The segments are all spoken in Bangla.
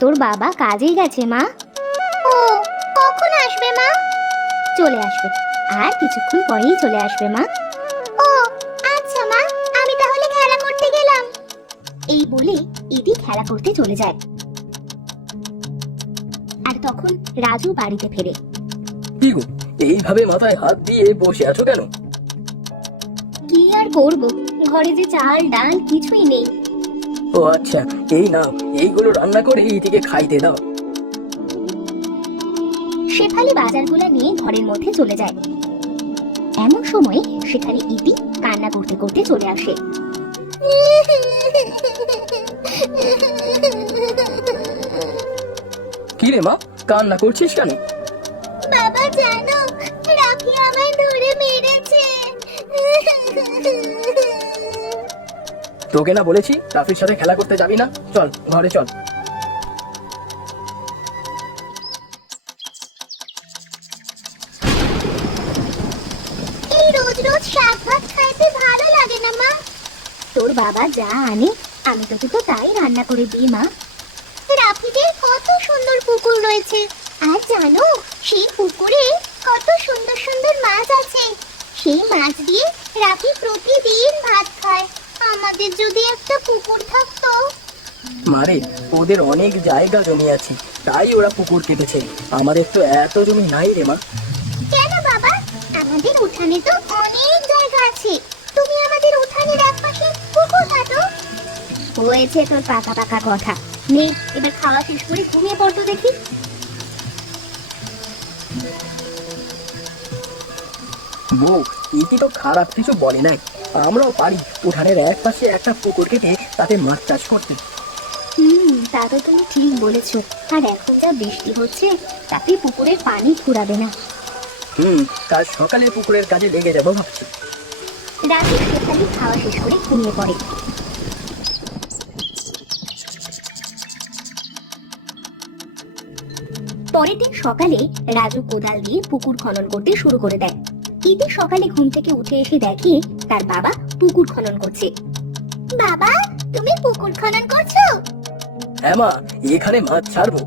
তোর বাবা কাজে গেছে মা। ও, কখন আসবে মা? চলে আসবে, আর কিছুক্ষণ পরেই চলে আসবে মা। ও আচ্ছা মা, আমি তাহলে খেলা করতে গেলাম। এই বলে ইতি খেলা করতে চলে যায়। আর তখন রাজু বাড়িতে ফেরে। কি গো, এইভাবে মাথায় হাত দিয়ে বসে আছো কেন? কি আর করবো, ঘরে যে চাল ডাল কিছুই নেই। ও আচ্ছা, এই নাও, এইগুলো রান্না করে ইতিকে খাইতে দাও। শেফালি বাজারগুলো নিয়ে ঘরের মধ্যে চলে যায়। এমন সময় সেখানে ইতি কান্না করতে করতে চলে আসে। কি রে মা, কান্না করছিস কেন? বাবা জানো, রাফি আমায় ধরে মেরেছে। তোকে না বলেছি রাফির সাথে খেলা করতে যাবি না? চল ঘরে চল। এই রোজ রোজ শাক ভাত খাইতে ভালো লাগে না মা। তোর বাবা যা আনে আমি তোকে তো তাই রান্না করে দিই মা। রাফিদের কত সুন্দর পুকুর রয়েছে, আর জানো সেই পুকুরে কত সুন্দর সুন্দর মাছ আছে। সেই মাছ দিয়ে রাফি প্রতিদিন ভাত খায়। আমাদের যদি একটা পুকুর থাকতো। মারে, ওদের অনেক জায়গা জমি আছে, তাই ওরা পুকুর কেটেছে। আমাদের তো এত জমি নাই রে মা। কেন বাবা, আমাদের উঠানে তো অনেক জায়গা আছে। তুমি আমাদের উঠানের একপাশে পুকুর কাটো। হয়েছে তোর পাকা পাকা কথা। নে এবার খাওয়া শেষ করে ঘুমিয়ে পড়তো দেখি। বউ, ইতি তো খারাপ কিছু বলে নাই। আমরাও পারি উঠানের এক পাশে একটা পুকুর কেটে তাতে মাছ চাষ করতে। তা তো তুমি ঠিক বলেছো। আর এখন যা বৃষ্টি হচ্ছে তাতে পুকুরের পানি ফুরাবে না। কাল সকালে পুকুরের কাজে লেগে যাবো ভাবছি। রাতে শেফালি খাওয়া শেষ করে ঘুমিয়ে পড়ে। পরের দিন সকালে রাজু কোদাল দিয়ে পুকুর খনন করতে শুরু করে দেয়। ইতি সকালে ঘুম থেকে উঠে এসে দেখে তার বাবা পুকুর খনন করছে। বাবা, তুমি পুকুর খনন করছো? হ্যাঁ মা, এখানে মাছ ছাড়বো।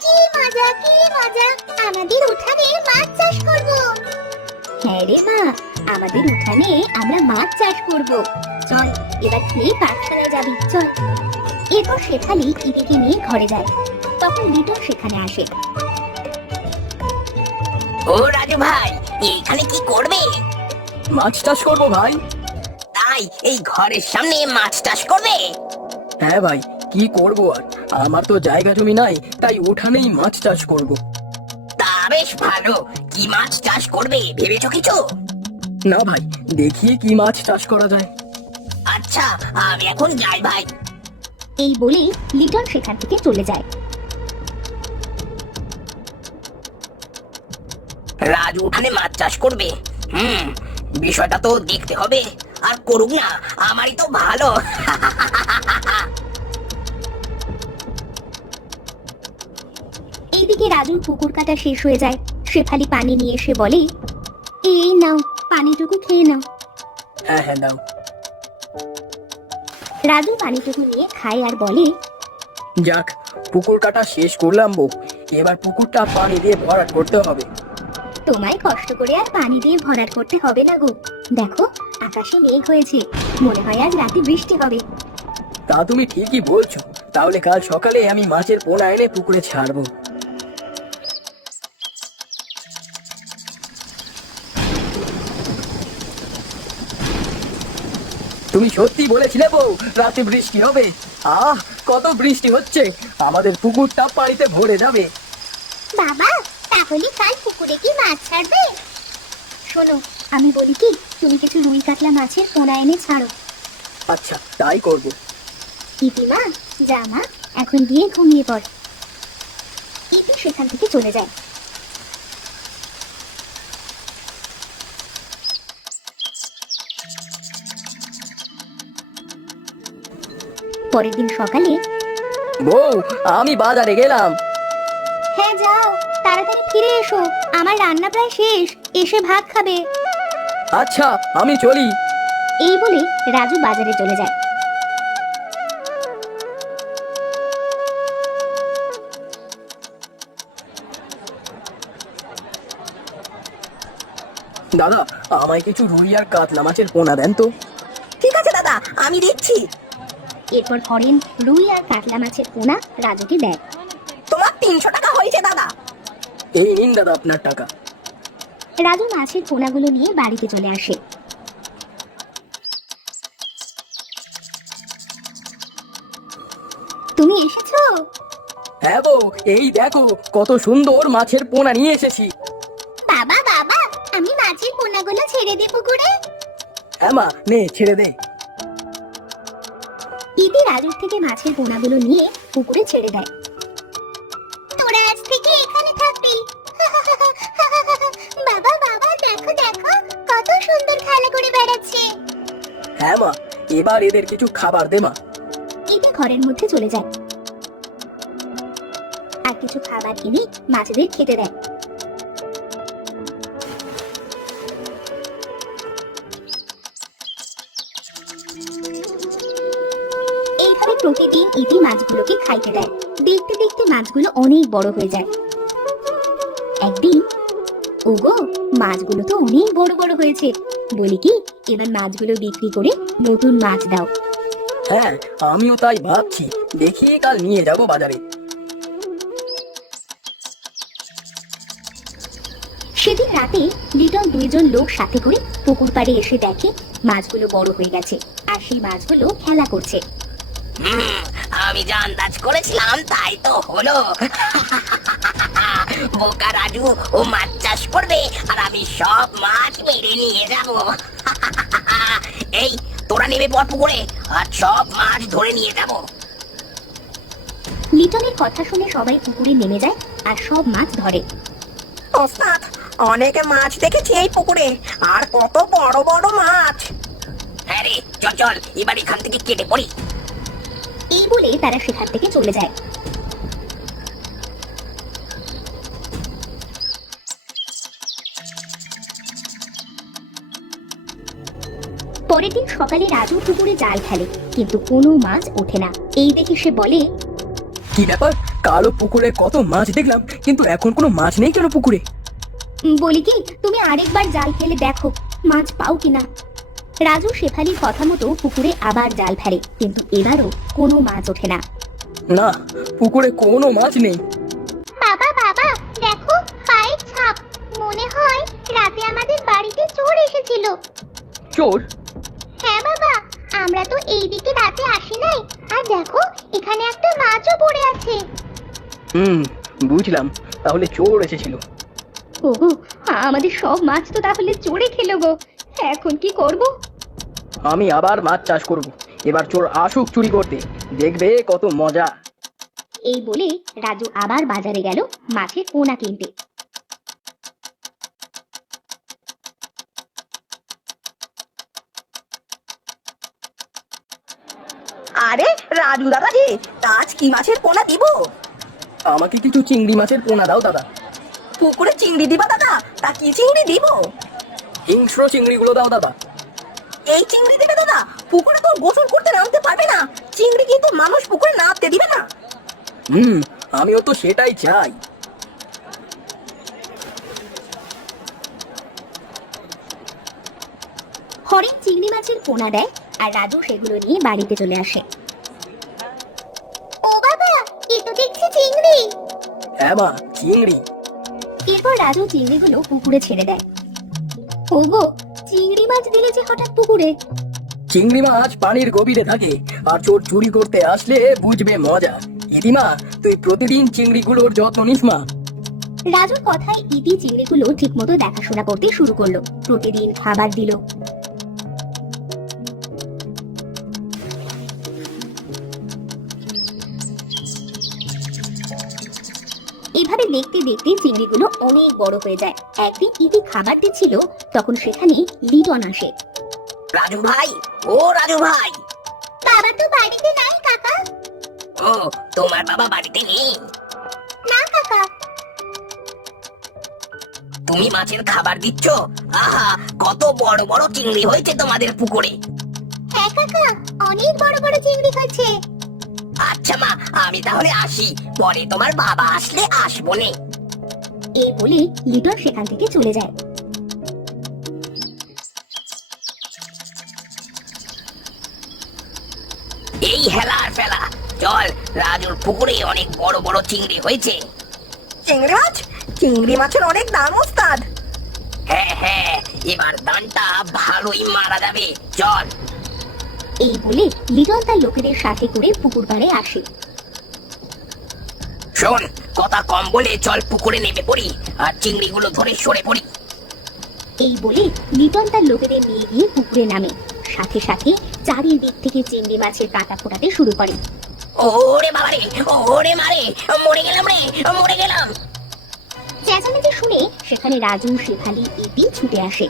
কি মজা, কি মজা, আমাদের উঠানে মাছ চাষ করব। হ্যাঁ রে মা, আমাদের উঠানে আমরা মাছ চাষ করব। চল এবার খেয়ে পাঠশালায় যাবি, চল। এরপর শেফালি ইতিকে নিয়ে ঘরে যায়। তখন লিটন সেখানে আসে। ও রাজু ভাই, এখানে কি করবে? মাছ চাষ করবো ভাই। তাই এই ঘরের সামনে মাছ চাষ করবে? হ্যাঁ ভাই, কি করবো আর, আমার তো জায়গা জমি নাই, তাই উঠানেই মাছ চাষ করব। তা বেশ ভালো। কি মাছ চাষ করবে ভেবেছো কিছু? না ভাই, দেখি কি মাছ চাষ করা যায়। আচ্ছা, আমি এখন যাই ভাই। এই বলেই লিটন সেখান থেকে চলে যায়। রাজু উঠানে মাছ চাষ করবে। বিষয়টা তো দেখতে হবে। আর করুক না, আমারই তো ভালো। এইদিকে রাজুর পুকুর কাটা শেষ হয়ে যায়। শেফালি পানি নিয়ে এসে বলে, এই নাও, পানিটুকু খেয়ে নাও। হ্যাঁ হ্যাঁ দাও। রাজু পানিটুকু নিয়ে খায় আর বলে, যাক, পুকুর কাটা শেষ করলাম বউ। এবার পুকুরটা পানি দিয়ে ভরাট করতে হবে। তোমায় কষ্ট করে আর পানি দিয়ে ভরাট করতে হবে না গো। দেখো আকাশে মেঘ হয়েছে, মনে হয় আজ রাতে বৃষ্টি হবে। তা তুমি ঠিকই বলছো, তাহলে কাল সকালে আমি মাছের পোনা এনে পুকুরে ছাড়বো। তুমি সত্যি বলেছিলে বউ, রাতে বৃষ্টি হবে। আহ, কত বৃষ্টি হচ্ছে, আমাদের পুকুরটা পানিতে ভরে যাবে। বাবা, তাহলে কাল পুকুরে কি মাছ ছাড়বে? শোনো, আমি বলি কি, তুমি কিছু রুই কাতলা মাছের পোনা এনে ছাড়ো। আচ্ছা, তাই করব। ইতিমা, যা মা, এখন গিয়ে ঘুমিয়ে পড়। ইতি সেখান থেকে চলে যায়। পরের দিন সকালে, বউ, আমি বাজারে গেলাম। হ্যাঁ যাও, তাড়াতাড়ি ফিরে এসো, আমার রান্না প্রায় শেষ, এসে ভাত খাবে। আচ্ছা, আমি চলি। এই বলে রাজু বাজারে চলে যায়। দাদা, আমায় কিছু রুই আর কাতলা মাছের পোনা দেন তো। ঠিক আছে দাদা, আমি দিচ্ছি। এরপর হরেন রুই আর কাতলা মাছের পোনা রাজুকে দেয়। তোমার 300 টাকা হয়েছে দাদা। এই নিন দাদা আপনার টাকা। রাজু মাছের পোনাগুলো নিয়ে বাড়িতে চলে আসে। তুমি এসেছো? হ্যাঁ গো, এই দেখো কত সুন্দর মাছের পোনা নিয়ে এসেছি। বাবা বাবা, আমি মাছের পোনাগুলো ছেড়ে দেব পুকুরে। হ্যাঁ মা, নে ছেড়ে দে। ইতি রাজুর থেকে মাছের পোনাগুলো নিয়ে পুকুরে ছেড়ে দেয়। তোরা আজ থেকে এখানে থাকবি। বাবা বাবা, দেখো দেখো কত সুন্দর খেলা করে বেড়াচ্ছে। হ্যাঁ মা, এবার এদের কিছু খাবার দে মা। ইতি ঘরের মধ্যে চলে যায় আর কিছু খাবার কিনে মাছেদের খেতে দেয়। এইভাবে প্রতিদিন ইতি মাছগুলোকে খাইতে দেয়। দেখতে দেখতে মাছগুলো অনেক বড় হয়ে যায়। একদিন, ওগো, মাছগুলো তো অনেক বড় বড় হয়েছে, বলি কি এবার মাছগুলো বিক্রি করে নতুন মাছ দাও। হ্যাঁ, আমিও তাই ভাবছি, দেখি কাল নিয়ে যাব বাজারে। সেদিন রাতে লিটন দুইজন লোক সাথে করে পুকুর পাড়ে এসে দেখে মাছগুলো বড় হয়ে গেছে আর সেই মাছগুলো খেলা করছে। আমি যা আন্দাজ করেছিলাম তাই তো হলো। বোকা রাজু ও মাছ চাষ করবে আর আমি সব মাছ মেরে নিয়ে যাব। এই তোরা নেমে পড় পুকুরে, আর সব মাছ ধরে নিয়ে যাব। লিটনের কথা শুনে সবাই পুকুরে নেমে যায় আর সব মাছ ধরে। ওস্তাদ, অনেক মাছ দেখেছি এই পুকুরে, আর কত বড় বড় মাছ। হ্যাঁ রে, চল চল এবার এখান থেকে কেটে পড়ি। এই বলে তারা সেখান থেকে চলে যায়। পরের দিন সকালে রাজু পুকুরে জাল ফেলে, কিন্তু কোনো মাছ ওঠে না। এই দেখে সে বলে, কি ব্যাপার, কালো পুকুরে কত মাছ দেখলাম, কিন্তু এখন কোনো মাছ নেই কেন পুকুরে? বলি কি তুমি আরেকবার জাল ফেলে দেখো মাছ পাও কিনা। রাজু শেফালির কথা মতো পুকুরে আবার জাল ফেলে, কিন্তু এবারও কোনো মাছ ওঠে না। না, পুকুরে কোনো মাছ নেই। বাবা বাবা, দেখো পায়ের ছাপ, মনে হয় রাতে আমাদের বাড়িতে চোর এসেছিল। চোর? হ্যাঁ বাবা, আমরা তো এই দিকে রাতে আসি নাই, আর দেখো এখানে একটা মাছও পড়ে আছে। বুঝলাম, তাহলে চোর এসেছিল। ওগো, আমাদের সব মাছ তো তাহলে চোরে খেলো গো, এখন কি করব? আমি আবার মাছ চাষ করব, এবার চোর আসুক চুরি করতে, দেখবে কত মজা। এই বলে রাজু আবার বাজারে গেল মাছের পোনা কিনতে। আরে রাজু দাদা যে, আজ কি মাছের পোনা দিব? আমাকে কিছু চিংড়ি মাছের পোনা দাও দাদা। পুকুরে চিংড়ি দিবা দাদা? তা কি চিংড়ি দিব? হিংস্র চিংড়িগুলো দাও দাদা। এই চিংড়ি দিবে দাদা? পুকুরে তো গোসল করতে নামতে পারবে না, চিংড়ি কিন্তু মানুষ পুকুরে নামতে দিবে না। আমিও তো সেটাই চাই। হরেন চিংড়ি মাছের পোনা দেয় আর রাজু সেগুলো নিয়ে বাড়িতে চলে আসে। ও বাবা, এ তো দেখছি চিংড়ি। হ্যাঁ মা, চিংড়ি। এরপর রাজু চিংড়িগুলো পুকুরে ছেড়ে দেয়। ওগো, চিংড়ি মাছ দিলে যে হঠাৎ পুকুরে? চিংড়ি মাছ পানির গভীরে থাকে, আর চোর চুরি করতে আসলে বুঝবে মজা। ইদিমা, তুই প্রতিদিন চিংড়িগুলোর যত্ন নিস মা। রাজুর কথায় ইতি চিংড়িগুলো ঠিকমতো দেখাশোনা করতে শুরু করলো, প্রতিদিন খাবার দিল। এভাবে দেখতে দেখতে চিংড়িগুলো অনেক বড় হয়ে যায়। একদিন ইতি খাবার দিচ্ছিল, তখন সেখানে লিটন আসে। রাজু ভাই, ও রাজু ভাই। বাবা তো বাড়িতে নাই কাকা। ও, তোমার বাবা বাড়িতে নেই? না কাকা। তুমি মাছের খাবার দিচ্ছ? আহা, কত বড় বড় চিংড়ি হয়েছে তোমাদের পুকুরে। হ্যাঁ কাকা, অনেক বড় বড় চিংড়ি হয়েছে। আচ্ছা মা, আমি তাহলে আসি, পরে তোমার বাবা আসলে আসবো নে। এই বলে লিটন সেখান থেকে চলে যায়। রাজুর পুকুরে অনেক বড় বড় চিংড়ি হয়েছে। চিংড়ি মাছ? চিংড়ি মাছের অনেক দাম ওস্তাদ। হ্যাঁ হ্যাঁ, এবার দানটা ভালোই মারা যাবে, চল। এই বলে লিটন তার লোকেদের সাথে করে পুকুর পাড়ে আসে। শোন, কথা কম বলে চল পুকুরে নেমে পড়ি আর চিংড়িগুলো ধরে সরে পড়ি। এই বলে লিটন তার লোকেদের নিয়ে গিয়ে পুকুরে নামে। সাথে সাথে চারিদিক থেকে চিংড়ি মাছের কাঁটা ফোটাতে শুরু করে। ওরে বাবা রে, ওরে মারে, মরে গেলাম রে, মরে গেলাম। চেঁচামেচি শুনে সেখানে রাজু, শেফালি, ইতি ছুটে আসে।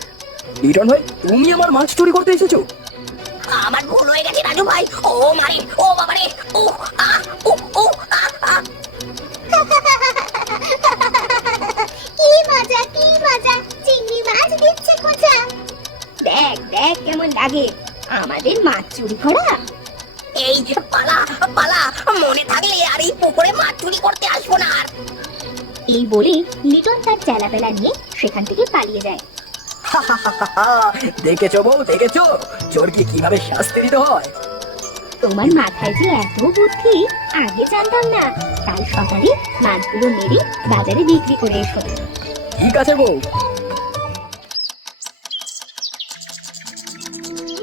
লিটন ভাই, তুমি আমার মাছ চুরি করতে এসেছো? আমার ভুল হয়ে গেছে রাজু ভাই, ও মারে, ও বাবা রে, ও আ ও ও আ আ। কি মজা, কি মজা, চিংড়ি মাছ দিচ্ছে খোঁজা। দেখ দেখ কেমন লাগে আমাদের মাছ চুরি করা। এই পালা পালা, মনে থাকলে আর এই পুকুরে মাছ চুরি করতে আসবো না আর। এই বলে লিটন তার চেলাপেলা নিয়ে সেখান থেকে পালিয়ে যায়। দেখেছো বউ, দেখেছো চোরকে কিভাবে শাস্তি দিতে হয়? তোমার মাথায় যে এত বুদ্ধি, আগে জানতাম না। কাল সকালে মাছগুলো মেরে বাজারে বিক্রি করে এসো। ঠিক আছে বউ।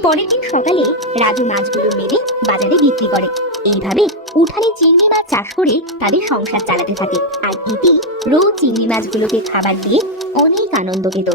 পরের দিন সকালে রাজু মাছগুলো মেরে বাজারে বিক্রি করে। এইভাবে উঠানে চিংড়ি মাছ চাষ করে তাদের সংসার চালাতে থাকে। আর ইতি রোজ চিংড়ি মাছগুলোকে খাবার দিয়ে অনেক আনন্দ পেত।